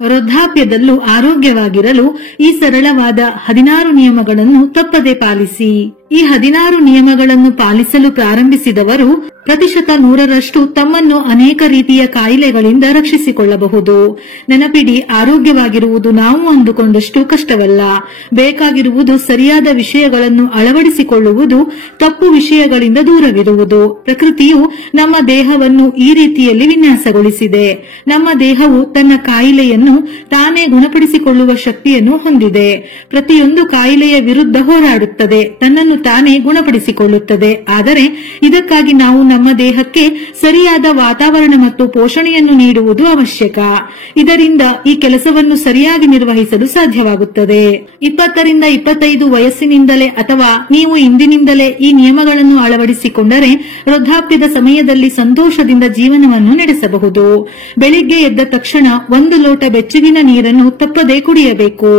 ವೃದ್ಧಾಪ್ಯದಲ್ಲೂ ಆರೋಗ್ಯವಾಗಿರಲು ಈ ಸರಳವಾದ 16 ನಿಯಮಗಳನ್ನು ತಪ್ಪದೆ ಪಾಲಿಸಿ. ಈ 16 ನಿಯಮಗಳನ್ನು ಪಾಲಿಸಲು ಪ್ರಾರಂಭಿಸಿದವರು 100% ತಮ್ಮನ್ನು ಅನೇಕ ರೀತಿಯ ಕಾಯಿಲೆಗಳಿಂದ ರಕ್ಷಿಸಿಕೊಳ್ಳಬಹುದು. ನೆನಪಿಡಿ, ಆರೋಗ್ಯವಾಗಿರುವುದು ನಾವು ಅಂದುಕೊಂಡಷ್ಟು ಕಷ್ಟವಲ್ಲ. ಬೇಕಾಗಿರುವುದು ಸರಿಯಾದ ವಿಷಯಗಳನ್ನು ಅಳವಡಿಸಿಕೊಳ್ಳುವುದು, ತಪ್ಪು ವಿಷಯಗಳಿಂದ ದೂರವಿರುವುದು. ಪ್ರಕೃತಿಯು ನಮ್ಮ ದೇಹವನ್ನು ಈ ರೀತಿಯಲ್ಲಿ ವಿನ್ಯಾಸಗೊಳಿಸಿದೆ. ನಮ್ಮ ದೇಹವು ತನ್ನ ಕಾಯಿಲೆಯನ್ನು ತಾನೇ ಗುಣಪಡಿಸಿಕೊಳ್ಳುವ ಶಕ್ತಿಯನ್ನು ಹೊಂದಿದೆ. ಪ್ರತಿಯೊಂದು ಕಾಯಿಲೆಯ ವಿರುದ್ಧ ಹೋರಾಡುತ್ತದೆ, ತನ್ನನ್ನು ತಾನೇ ಗುಣಪಡಿಸಿಕೊಳ್ಳುತ್ತದೆ. ಆದರೆ ಇದಕ್ಕಾಗಿ ನಾವು ನಮ್ಮ ದೇಹಕ್ಕೆ ಸರಿಯಾದ ವಾತಾವರಣ ಮತ್ತು ಪೋಷಣೆಯನ್ನು ನೀಡುವುದು ಅವಶ್ಯಕ. ಇದರಿಂದ ಈ ಕೆಲಸವನ್ನು ಸರಿಯಾಗಿ ನಿರ್ವಹಿಸಲು ಸಾಧ್ಯವಾಗುತ್ತದೆ. 20 ರಿಂದ 25 ವಯಸ್ಸಿನಿಂದಲೇ ಅಥವಾ ನೀವು ಇಂದಿನಿಂದಲೇ ಈ ನಿಯಮಗಳನ್ನು ಅಳವಡಿಸಿಕೊಂಡರೆ ವೃದ್ಧಾಪ್ಯದ ಸಮಯದಲ್ಲಿ ಸಂತೋಷದಿಂದ ಜೀವನವನ್ನು ನಡೆಸಬಹುದು. ಬೆಳಿಗ್ಗೆ ಎದ್ದ ತಕ್ಷಣ 1 ಲೋಟ ಬೆಚ್ಚಗಿನ ನೀರನ್ನು ತಪ್ಪದೇ ಕುಡಿಯಬೇಕು.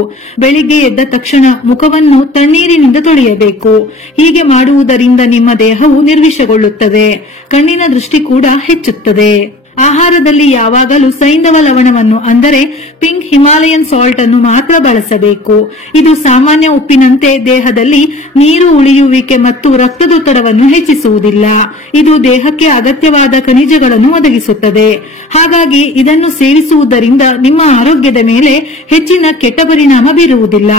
ಬೆಳಿಗ್ಗೆ ಎದ್ದ ತಕ್ಷಣ ಮುಖವನ್ನು ತಣ್ಣೀರಿನಿಂದ ತೊಳೆಯಬೇಕು. ಹೀಗೆ ಮಾಡುವುದರಿಂದ ನಿಮ್ಮ ದೇಹವು ನಿರ್ವಿಷಗೊಳ್ಳುತ್ತದೆ. ಕಣ್ಣಿನ ದೃಷ್ಟಿ ಕೂಡ ಹೆಚ್ಚುತ್ತದೆ. ಆಹಾರದಲ್ಲಿ ಯಾವಾಗಲೂ ಸೈಂಧವ ಲವಣವನ್ನು ಅಂದರೆ ಪಿಂಕ್ ಹಿಮಾಲಯನ್ ಸಾಲ್ಟ್ ಅನ್ನು ಮಾತ್ರ ಬಳಸಬೇಕು. ಇದು ಸಾಮಾನ್ಯ ಉಪ್ಪಿನಂತೆ ದೇಹದಲ್ಲಿ ನೀರು ಉಳಿಯುವಿಕೆ ಮತ್ತು ರಕ್ತದೊತ್ತಡವನ್ನು ಹೆಚ್ಚಿಸುವುದಿಲ್ಲ. ಇದು ದೇಹಕ್ಕೆ ಅಗತ್ಯವಾದ ಖನಿಜಗಳನ್ನು ಒದಗಿಸುತ್ತದೆ. ಹಾಗಾಗಿ ಇದನ್ನು ಸೇವಿಸುವುದರಿಂದ ನಿಮ್ಮ ಆರೋಗ್ಯದ ಮೇಲೆ ಹೆಚ್ಚಿನ ಕೆಟ್ಟ ಪರಿಣಾಮ ಬೀರುವುದಿಲ್ಲ.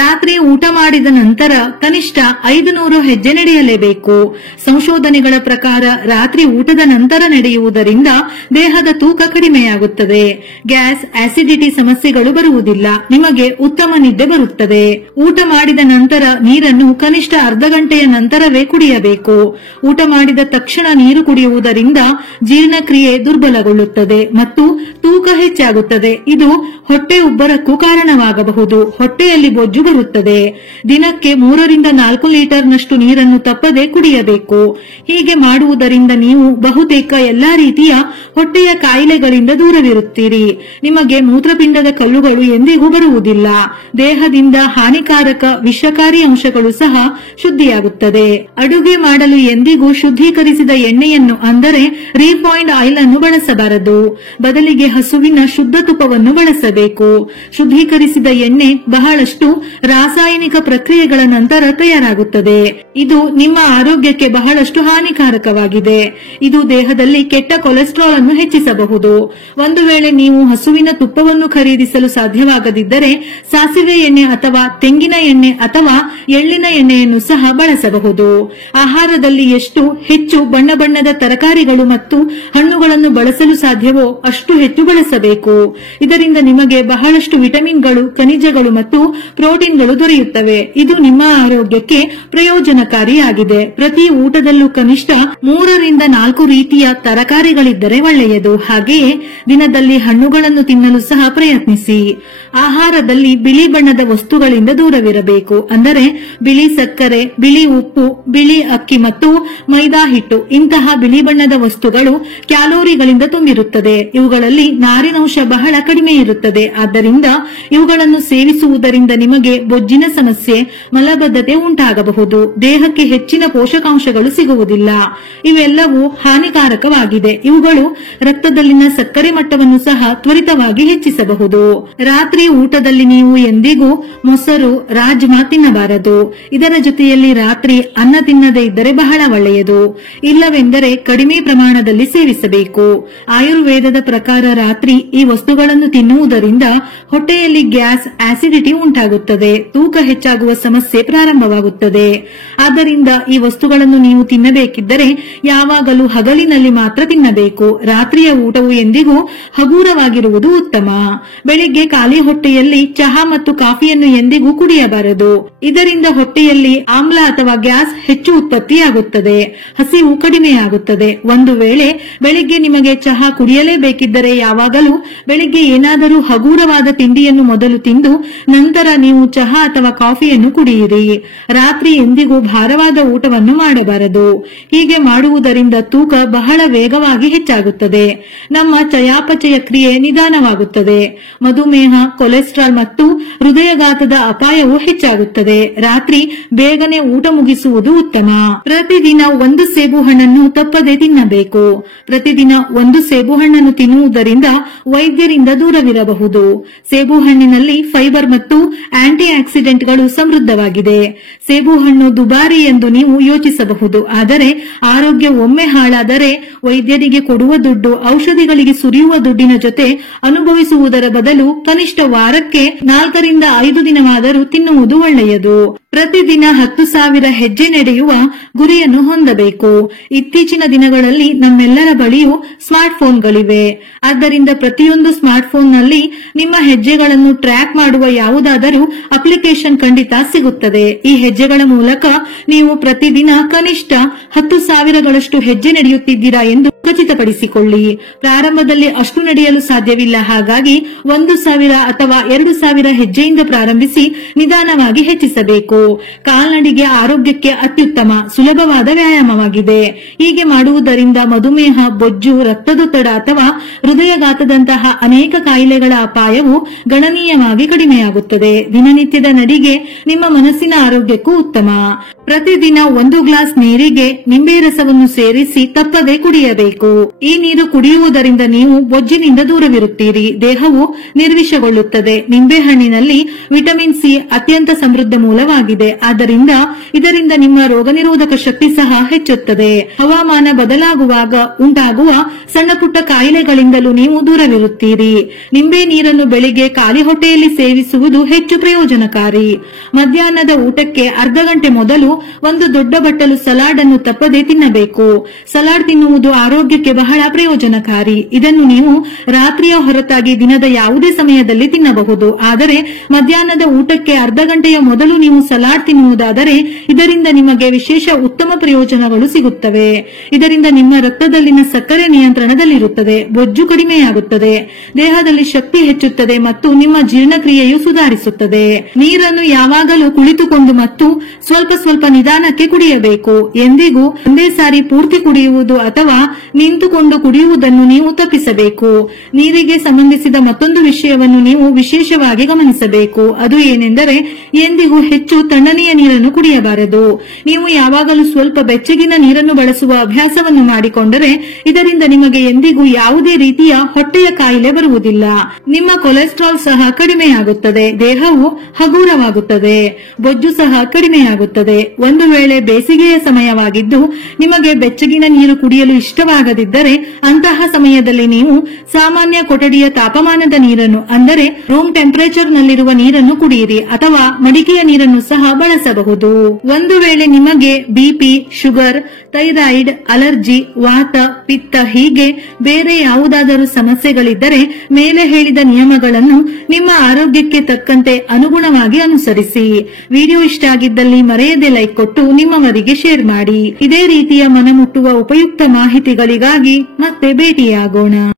ರಾತ್ರಿ ಊಟ ಮಾಡಿದ ನಂತರ ಕನಿಷ್ಠ 500 ಹೆಜ್ಜೆ ನಡೆಯಲೇಬೇಕು. ಸಂಶೋಧನೆಗಳ ಪ್ರಕಾರ ರಾತ್ರಿ ಊಟದ ನಂತರ ನಡೆಯುವುದರಿಂದ ದೇಹದ ತೂಕ ಕಡಿಮೆಯಾಗುತ್ತದೆ. ಗ್ಯಾಸ್, ಆಸಿಡಿಟಿ ಸಮಸ್ಯೆಗಳು ಬರುವುದಿಲ್ಲ. ನಿಮಗೆ ಉತ್ತಮ ನಿದ್ದೆ ಬರುತ್ತದೆ. ಊಟ ಮಾಡಿದ ನಂತರ ನೀರನ್ನು ಕನಿಷ್ಠ ಅರ್ಧ ಗಂಟೆಯ ನಂತರವೇ ಕುಡಿಯಬೇಕು. ಊಟ ಮಾಡಿದ ತಕ್ಷಣ ನೀರು ಕುಡಿಯುವುದರಿಂದ ಜೀರ್ಣಕ್ರಿಯೆ ದುರ್ಬಲಗೊಳ್ಳುತ್ತದೆ ಮತ್ತು ತೂಕ ಹೆಚ್ಚಾಗುತ್ತದೆ. ಇದು ಹೊಟ್ಟೆ ಉಬ್ಬರಕ್ಕೂ ಕಾರಣವಾಗಬಹುದು. ಹೊಟ್ಟೆಯಲ್ಲಿ ಬೊಜ್ಜು ಬರುತ್ತದೆ. ದಿನಕ್ಕೆ 3 ರಿಂದ 4 ಲೀಟರ್ನಷ್ಟು ನೀರನ್ನು ತಪ್ಪದೆ ಕುಡಿಯಬೇಕು. ಹೀಗೆ ಮಾಡುವುದರಿಂದ ನೀವು ಬಹುತೇಕ ಎಲ್ಲಾ ರೀತಿಯ ಹೊಟ್ಟೆಯ ಕಾಯಿಲೆಗಳಿಂದ ದೂರವಿರುತ್ತೀರಿ. ನಿಮಗೆ ಮೂತ್ರಪಿಂಡದ ಕಲ್ಲುಗಳು ಎಂದಿಗೂ ಬರುವುದಿಲ್ಲ. ದೇಹದಿಂದ ಹಾನಿಕಾರಕ ವಿಷಕಾರಿ ಅಂಶಗಳು ಸಹ ಶುದ್ಧಿಯಾಗುತ್ತದೆ. ಅಡುಗೆ ಮಾಡಲು ಎಂದಿಗೂ ಶುದ್ಧೀಕರಿಸಿದ ಎಣ್ಣೆಯನ್ನು ಅಂದರೆ ರೀಫೈನ್ಡ್ ಆಯಿಲ್ ಅನ್ನು ಬಳಸಬಾರದು. ಬದಲಿಗೆ ಹಸುವಿನ ಶುದ್ಧ ತುಪ್ಪವನ್ನು ಬಳಸಬೇಕು. ಶುದ್ಧೀಕರಿಸಿದ ಎಣ್ಣೆ ಬಹಳಷ್ಟು ರಾಸಾಯನಿಕ ಪ್ರಕ್ರಿಯೆಗಳ ನಂತರ ತಯಾರಾಗುತ್ತದೆ. ಇದು ನಿಮ್ಮ ಆರೋಗ್ಯಕ್ಕೆ ಬಹಳಷ್ಟು ಹಾನಿಕಾರಕವಾಗಿದೆ. ಇದು ದೇಹದಲ್ಲಿ ಕೆಟ್ಟ ಕೊಲೆಸ್ಟ್ರಾಲ್ ಅನ್ನು ಹೆಚ್ಚಿಸಬಹುದು. ಒಂದು ವೇಳೆ ನೀವು ಹಸುವಿನ ತುಪ್ಪವನ್ನು ಖರೀದಿಸಲು ಸಾಧ್ಯವಾಗದಿದ್ದರೆ ಸಾಸಿವೆ ಎಣ್ಣೆ ಅಥವಾ ತೆಂಗಿನ ಎಣ್ಣೆ ಅಥವಾ ಎಳ್ಳಿನ ಎಣ್ಣೆಯನ್ನು ಸಹ ಬಳಸಬಹುದು. ಆಹಾರದಲ್ಲಿ ಎಷ್ಟು ಹೆಚ್ಚು ಬಣ್ಣ ಬಣ್ಣದ ತರಕಾರಿಗಳು ಮತ್ತು ಹಣ್ಣುಗಳನ್ನು ಬಳಸಲು ಸಾಧ್ಯವೋ ಅಷ್ಟು ಹೆಚ್ಚು ಬಳಸಬೇಕು. ಇದರಿಂದ ನಿಮಗೆ ಬಹಳಷ್ಟು ವಿಟಮಿನ್ಗಳು, ಖನಿಜಗಳು ಮತ್ತು ಪ್ರೋಟೀನ್ಗಳು ದೊರೆಯುತ್ತವೆ. ಇದು ನಿಮ್ಮ ಆರೋಗ್ಯಕ್ಕೆ ಪ್ರಯೋಜನಕಾರಿಯಾಗಿದೆ. ಪ್ರತಿ ಊಟದಲ್ಲೂ ಕನಿಷ್ಠ 3 ರಿಂದ 4 ರೀತಿಯ ತರಕಾರಿಗಳಿದ್ದರೆ ಒಳ್ಳೆಯದು. ಹಾಗೆಯೇ ದಿನದಲ್ಲಿ ಹಣ್ಣುಗಳನ್ನು ತಿನ್ನಲು ಸಹ ಪ್ರಯತ್ನಿಸಿ. ಆಹಾರದಲ್ಲಿ ಬಿಳಿ ಬಣ್ಣದ ವಸ್ತುಗಳಿಂದ ದೂರವಿರಬೇಕು. ಅಂದರೆ ಬಿಳಿ ಸಕ್ಕರೆ, ಬಿಳಿ ಉಪ್ಪು, ಬಿಳಿ ಅಕ್ಕಿ ಮತ್ತು ಮೈದಾ ಹಿಟ್ಟು ಇಂತಹ ಬಿಳಿ ಬಣ್ಣದ ವಸ್ತುಗಳು ಕ್ಯಾಲೋರಿಗಳಿಂದ ತುಂಬಿರುತ್ತದೆ. ಇವುಗಳಲ್ಲಿ ನಾರಿನಂಶ ಬಹಳ ಕಡಿಮೆ ಇರುತ್ತದೆ. ಆದ್ದರಿಂದ ಇವುಗಳನ್ನು ಸೇವಿಸುವುದರಿಂದ ನಿಮಗೆ ಬೊಜ್ಜಿನ ಸಮಸ್ಯೆ, ಮಲಬದ್ಧತೆ ಉಂಟಾಗಬಹುದು. ದೇಹಕ್ಕೆ ಹೆಚ್ಚಿನ ಪೋಷಕಾಂಶಗಳು ಸಿಗುವುದಿಲ್ಲ. ಇವೆಲ್ಲವೂ ಹಾನಿಕಾರಕವಾಗಿದೆ. ಇವುಗಳು ರಕ್ತದಲ್ಲಿನ ಸಕ್ಕರೆ ಮಟ್ಟವನ್ನು ಸಹ ತ್ವರಿತವಾಗಿ ಹೆಚ್ಚಿಸಬಹುದು. ರಾತ್ರಿ ಊಟದಲ್ಲಿ ನೀವು ಎಂದಿಗೂ ಮೊಸರು, ರಾಜ್ಮಾ ತಿನ್ನಬಾರದು. ಇದರ ಜೊತೆಯಲ್ಲಿ ರಾತ್ರಿ ಅನ್ನ ತಿನ್ನದೇ ಇದ್ದರೆ ಬಹಳ ಒಳ್ಳೆಯದು. ಇಲ್ಲವೆಂದರೆ ಕಡಿಮೆ ಪ್ರಮಾಣದಲ್ಲಿ ಸೇವಿಸಬೇಕು. ಆಯುರ್ವೇದದ ಪ್ರಕಾರ ರಾತ್ರಿ ಈ ವಸ್ತುಗಳನ್ನು ತಿನ್ನುವುದರಿಂದ ಹೊಟ್ಟೆಯಲ್ಲಿ ಗ್ಯಾಸ್, ಆಸಿಡಿಟಿ ಉಂಟಾಗುತ್ತದೆ. ತೂಕ ಹೆಚ್ಚಾಗುವ ಸಮಸ್ಯೆ ಪ್ರಾರಂಭವಾಗುತ್ತದೆ. ಆದ್ದರಿಂದ ಈ ವಸ್ತುಗಳನ್ನು ನೀವು ತಿನ್ನಬೇಕಿದ್ದರೆ ಯಾವಾಗಲೂ ಹಗಲಿನಲ್ಲಿ ಮಾತ್ರ ತಿನ್ನಬೇಕು. ರಾತ್ರಿಯ ಊಟವು ಎಂದಿಗೂ ಹಗೂರವಾಗಿರುವುದು ಉತ್ತಮ. ಬೆಳಿಗ್ಗೆ ಖಾಲಿ ಹೊಟ್ಟೆಯಲ್ಲಿ ಚಹಾ ಮತ್ತು ಕಾಫಿಯನ್ನು ಎಂದಿಗೂ ಕುಡಿಯಬಾರದು. ಇದರಿಂದ ಹೊಟ್ಟೆಯಲ್ಲಿ ಆಮ್ಲ ಅಥವಾ ಗ್ಯಾಸ್ ಹೆಚ್ಚು ಉತ್ಪತ್ತಿಯಾಗುತ್ತದೆ. ಹಸಿವು ಕಡಿಮೆಯಾಗುತ್ತದೆ. ಒಂದು ವೇಳೆ ಬೆಳಿಗ್ಗೆ ನಿಮಗೆ ಚಹಾ ಕುಡಿಯಲೇಬೇಕಿದ್ದರೆ ಯಾವಾಗಲೂ ಬೆಳಿಗ್ಗೆ ಏನಾದರೂ ಹಗೂರವಾದ ತಿಂಡಿಯನ್ನು ಮೊದಲು ತಿಂದು ನಂತರ ನೀವು ಚಹಾ ಅಥವಾ ಕಾಫಿಯನ್ನು ಕುಡಿಯಿರಿ. ರಾತ್ರಿ ಎಂದಿಗೂ ಭಾರವಾದ ಊಟವನ್ನು ಮಾಡಬಾರದು. ಹೀಗೆ ಮಾಡುವುದರಿಂದ ತೂಕ ಬಹಳ ವೇಗವಾಗಿ ಹೆಚ್ಚಾಗುತ್ತದೆ. ನಮ್ಮ ಚಯಾಪಚಯ ಕ್ರಿಯೆ ನಿಧಾನವಾಗುತ್ತದೆ. ಮಧುಮೇಹ, ಕೊಲೆಸ್ಟ್ರಾಲ್ ಮತ್ತು ಹೃದಯಘಾತದ ಅಪಾಯವು ಹೆಚ್ಚಾಗುತ್ತದೆ. ರಾತ್ರಿ ಬೇಗನೆ ಊಟ ಮುಗಿಸುವುದು ಉತ್ತಮ. ಪ್ರತಿದಿನ ಒಂದು ಸೇಬು ಹಣ್ಣನ್ನು ತಪ್ಪದೆ ತಿನ್ನಬೇಕು. ಪ್ರತಿದಿನ ಒಂದು ಸೇಬು ಹಣ್ಣನ್ನು ತಿನ್ನುವುದರಿಂದ ವೈದ್ಯರಿಂದ ದೂರವಿರಬಹುದು. ಸೇಬು ಹಣ್ಣಿನಲ್ಲಿ ಫೈಬರ್ ಮತ್ತು ಆಂಟಿ ಆಕ್ಸಿಡೆಂಟ್ಗಳು ಸಮೃದ್ಧವಾಗಿದೆ. ಸೇಬು ಹಣ್ಣು ದುಬಾರಿ ಎಂದು ನೀವು ಯೋಚಿಸಬಹುದು. ಆದರೆ ಆರೋಗ್ಯ ಒಮ್ಮೆ ಹಾಳಾದರೆ ವೈದ್ಯರಿಗೆ ಕೊಡುವ ದುಡ್ಡು ಔಷಧಿಗಳಿಗೆ ಸುರಿಯುವ ದುಡ್ಡಿನ ಜೊತೆ ಅನುಭವಿಸುವುದರ ಬದಲು ಕನಿಷ್ಠ ವಾರಕ್ಕೆ 4 ರಿಂದ 5 ದಿನವಾದರೂ ತಿನ್ನುವುದು ಒಳ್ಳೆಯದು. ಪ್ರತಿದಿನ 10,000 ಹೆಜ್ಜೆ ನಡೆಯುವ ಗುರಿಯನ್ನು ಹೊಂದಬೇಕು. ಇತ್ತೀಚಿನ ದಿನಗಳಲ್ಲಿ ನಮ್ಮೆಲ್ಲರ ಬಳಿಯೂ ಸ್ಮಾರ್ಟ್ ಫೋನ್ಗಳಿವೆ. ಆದ್ದರಿಂದ ಪ್ರತಿಯೊಂದು ಸ್ಮಾರ್ಟ್ ಫೋನ್ನಲ್ಲಿ ನಿಮ್ಮ ಹೆಜ್ಜೆಗಳನ್ನು ಟ್ರ್ಯಾಕ್ ಮಾಡುವ ಯಾವುದಾದರೂ ಅಪ್ಲಿಕೇಶನ್ ಖಂಡಿತ ಸಿಗುತ್ತದೆ. ಈ ಹೆಜ್ಜೆಗಳ ಮೂಲಕ ನೀವು ಪ್ರತಿದಿನ ಕನಿಷ್ಠ 10,000ಗಳಷ್ಟು ಹೆಜ್ಜೆ ನಡೆಯುತ್ತಿದ್ದೀರಾ ಎಂದು ಖಚಿತಪಡಿಸಿಕೊಳ್ಳಿ. ಪ್ರಾರಂಭದಲ್ಲಿ ಅಷ್ಟು ನಡೆಯಲು ಸಾಧ್ಯವಿಲ್ಲ. ಹಾಗಾಗಿ 1,000 ಅಥವಾ 2,000 ಹೆಜ್ಜೆಯಿಂದ ಪ್ರಾರಂಭಿಸಿ ನಿಧಾನವಾಗಿ ಹೆಚ್ಚಿಸಬೇಕು. ಕಾಲ್ನಡಿಗೆ ಆರೋಗ್ಯಕ್ಕೆ ಅತ್ಯುತ್ತಮ ಸುಲಭವಾದ ವ್ಯಾಯಾಮವಾಗಿದೆ. ಹೀಗೆ ಮಾಡುವುದರಿಂದ ಮಧುಮೇಹ, ಬೊಜ್ಜು, ರಕ್ತದೊತ್ತಡ ಅಥವಾ ಹೃದಯಘಾತದಂತಹ ಅನೇಕ ಕಾಯಿಲೆಗಳ ಅಪಾಯವು ಗಣನೀಯವಾಗಿ ಕಡಿಮೆಯಾಗುತ್ತದೆ. ದಿನನಿತ್ಯದ ನಡಿಗೆ ನಿಮ್ಮ ಮನಸ್ಸಿನ ಆರೋಗ್ಯಕ್ಕೂ ಉತ್ತಮ. ಪ್ರತಿದಿನ 1 ಗ್ಲಾಸ್ ನೀರಿಗೆ ನಿಂಬೆ ರಸವನ್ನು ಸೇರಿಸಿ ತಪ್ಪದೆ ಕುಡಿಯಬೇಕು. ಈ ನೀರು ಕುಡಿಯುವುದರಿಂದ ನೀವು ಬೊಜ್ಜಿನಿಂದ ದೂರವಿರುತ್ತೀರಿ. ದೇಹವು ನಿರ್ವಿಷಗೊಳ್ಳುತ್ತದೆ. ನಿಂಬೆಹಣ್ಣಿನಲ್ಲಿ ವಿಟಮಿನ್ ಸಿ ಅತ್ಯಂತ ಸಮೃದ್ಧ ಮೂಲವಾಗಿದೆ. ಆದ್ದರಿಂದ ಇದರಿಂದ ನಿಮ್ಮ ರೋಗನಿರೋಧಕ ಶಕ್ತಿ ಸಹ ಹೆಚ್ಚುತ್ತದೆ. ಹವಾಮಾನ ಬದಲಾಗುವಾಗ ಉಂಟಾಗುವ ಸಣ್ಣ ಪುಟ್ಟ ಕಾಯಿಲೆಗಳಿಂದಲೂ ನೀವು ದೂರವಿರುತ್ತೀರಿ. ನಿಂಬೆ ನೀರನ್ನು ಬೆಳಿಗ್ಗೆ ಖಾಲಿ ಹೊಟ್ಟೆಯಲ್ಲಿ ಸೇವಿಸುವುದು ಹೆಚ್ಚು ಪ್ರಯೋಜನಕಾರಿ. ಮಧ್ಯಾಹ್ನದ ಊಟಕ್ಕೆ ಅರ್ಧ ಗಂಟೆ ಮೊದಲು ಒಂದು ದೊಡ್ಡ ಬಟ್ಟಲು ಸಲಾಡ್ ಅನ್ನು ತಪ್ಪದೆ ತಿನ್ನಬೇಕು. ಸಲಾಡ್ ತಿನ್ನುವುದು ಆರೋಗ್ಯಕ್ಕೆ ಬಹಳ ಪ್ರಯೋಜನಕಾರಿ. ಇದನ್ನು ನೀವು ರಾತ್ರಿಯ ಹೊರತಾಗಿ ದಿನದ ಯಾವುದೇ ಸಮಯದಲ್ಲಿ ತಿನ್ನಬಹುದು. ಆದರೆ ಮಧ್ಯಾಹ್ನದ ಊಟಕ್ಕೆ ಅರ್ಧ ಗಂಟೆಯ ಮೊದಲು ನೀವು ಸಲಾಡ್ ತಿನ್ನುವುದಾದರೆ ಇದರಿಂದ ನಿಮಗೆ ವಿಶೇಷ ಉತ್ತಮ ಪ್ರಯೋಜನಗಳು ಸಿಗುತ್ತವೆ. ಇದರಿಂದ ನಿಮ್ಮ ರಕ್ತದಲ್ಲಿನ ಸಕ್ಕರೆ ನಿಯಂತ್ರಣದಲ್ಲಿರುತ್ತದೆ, ಬೊಜ್ಜು ಕಡಿಮೆಯಾಗುತ್ತದೆ, ದೇಹದಲ್ಲಿ ಶಕ್ತಿ ಹೆಚ್ಚುತ್ತದೆ ಮತ್ತು ನಿಮ್ಮ ಜೀರ್ಣಕ್ರಿಯೆಯು ಸುಧಾರಿಸುತ್ತದೆ. ನೀರನ್ನು ಯಾವಾಗಲೂ ಕುಳಿತುಕೊಂಡು ಮತ್ತು ಸ್ವಲ್ಪ ಸ್ವಲ್ಪ ನಿಧಾನಕ್ಕೆ ಕುಡಿಯಬೇಕು. ಎಂದಿಗೂ ಒಂದೇ ಸಾರಿ ಪೂರ್ತಿ ಕುಡಿಯುವುದು ಅಥವಾ ನಿಂತುಕೊಂಡು ಕುಡಿಯುವುದನ್ನು ನೀವು ತಪ್ಪಿಸಬೇಕು. ನೀರಿಗೆ ಸಂಬಂಧಿಸಿದ ಮತ್ತೊಂದು ವಿಷಯವನ್ನು ನೀವು ವಿಶೇಷವಾಗಿ ಗಮನಿಸಬೇಕು. ಅದು ಏನೆಂದರೆ ಎಂದಿಗೂ ಹೆಚ್ಚು ತಣ್ಣನೆಯ ನೀರನ್ನು ಕುಡಿಯಬಾರದು. ನೀವು ಯಾವಾಗಲೂ ಸ್ವಲ್ಪ ಬೆಚ್ಚಗಿನ ನೀರನ್ನು ಬಳಸುವ ಅಭ್ಯಾಸವನ್ನು ಮಾಡಿಕೊಂಡರೆ ಇದರಿಂದ ನಿಮಗೆ ಎಂದಿಗೂ ಯಾವುದೇ ರೀತಿಯ ಹೊಟ್ಟೆಯ ಕಾಯಿಲೆ ಬರುವುದಿಲ್ಲ. ನಿಮ್ಮ ಕೊಲೆಸ್ಟ್ರಾಲ್ ಸಹ ಕಡಿಮೆಯಾಗುತ್ತದೆ, ದೇಹವು ಹಗುರವಾಗುತ್ತದೆ, ಬೊಜ್ಜು ಸಹ ಕಡಿಮೆಯಾಗುತ್ತದೆ. ಒಂದು ವೇಳೆ ಬೇಸಿಗೆಯ ಸಮಯವಾಗಿದ್ದು ನಿಮಗೆ ಬೆಚ್ಚಗಿನ ನೀರು ಕುಡಿಯಲು ಇಷ್ಟವಾಗದಿದ್ದರೆ ಅಂತಹ ಸಮಯದಲ್ಲಿ ನೀವು ಸಾಮಾನ್ಯ ಕೊಠಡಿಯ ತಾಪಮಾನದ ನೀರನ್ನು ಅಂದರೆ ರೂಮ್ ಟೆಂಪರೇಚರ್ ನಲ್ಲಿರುವ ನೀರನ್ನು ಕುಡಿಯಿರಿ ಅಥವಾ ಮಡಿಕೆಯ ನೀರನ್ನು ಸಹ ಬಳಸಬಹುದು. ಒಂದು ವೇಳೆ ನಿಮಗೆ ಬಿಪಿ, ಶುಗರ್, ಥೈರಾಯ್ಡ್, ಅಲರ್ಜಿ, ವಾತ, ಪಿತ್ತ ಹೀಗೆ ಬೇರೆ ಯಾವುದಾದರೂ ಸಮಸ್ಯೆಗಳಿದ್ದರೆ ಮೇಲೆ ಹೇಳಿದ ನಿಯಮಗಳನ್ನು ನಿಮ್ಮ ಆರೋಗ್ಯಕ್ಕೆ ತಕ್ಕಂತೆ ಅನುಗುಣವಾಗಿ ಅನುಸರಿಸಿ. ವಿಡಿಯೋ ಇಷ್ಟ ಆಗಿದ್ದಲ್ಲಿ ಮರೆಯದೆ ಲೈಕ್ ಕೊಟ್ಟು ನಿಮ್ಮವರಿಗೆ ಶೇರ್ ಮಾಡಿ. ಇದೇ ರೀತಿಯ ಮನಮುಟ್ಟುವ ಉಪಯುಕ್ತ ಮಾಹಿತಿಗಳಿಗಾಗಿ ಮತ್ತೆ ಭೇಟಿಯಾಗೋಣ.